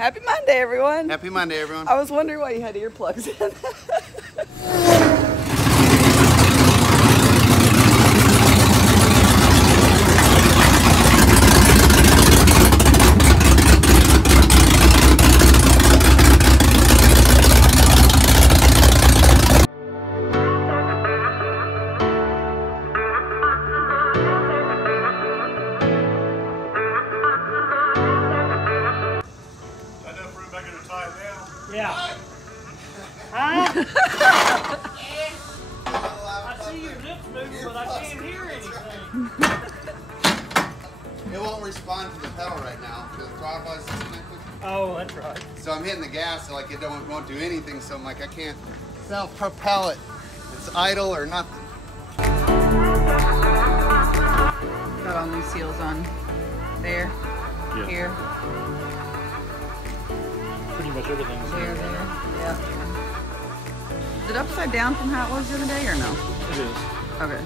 Happy Monday, everyone. Happy Monday, everyone. I was wondering why you had earplugs in. Yeah. Huh? I see your lips moving, but I can't hear anything. It won't respond to the pedal right now because the throttle is disconnected. Oh, that's right. So I'm hitting the gas, so like it won't do anything. So I'm like, I can't self-propel it. It's idle or nothing. Got all new seals on there, Yeah. here, Pretty much everything's there. Yep. Is it upside down from how it was the other day or no? It is. Okay.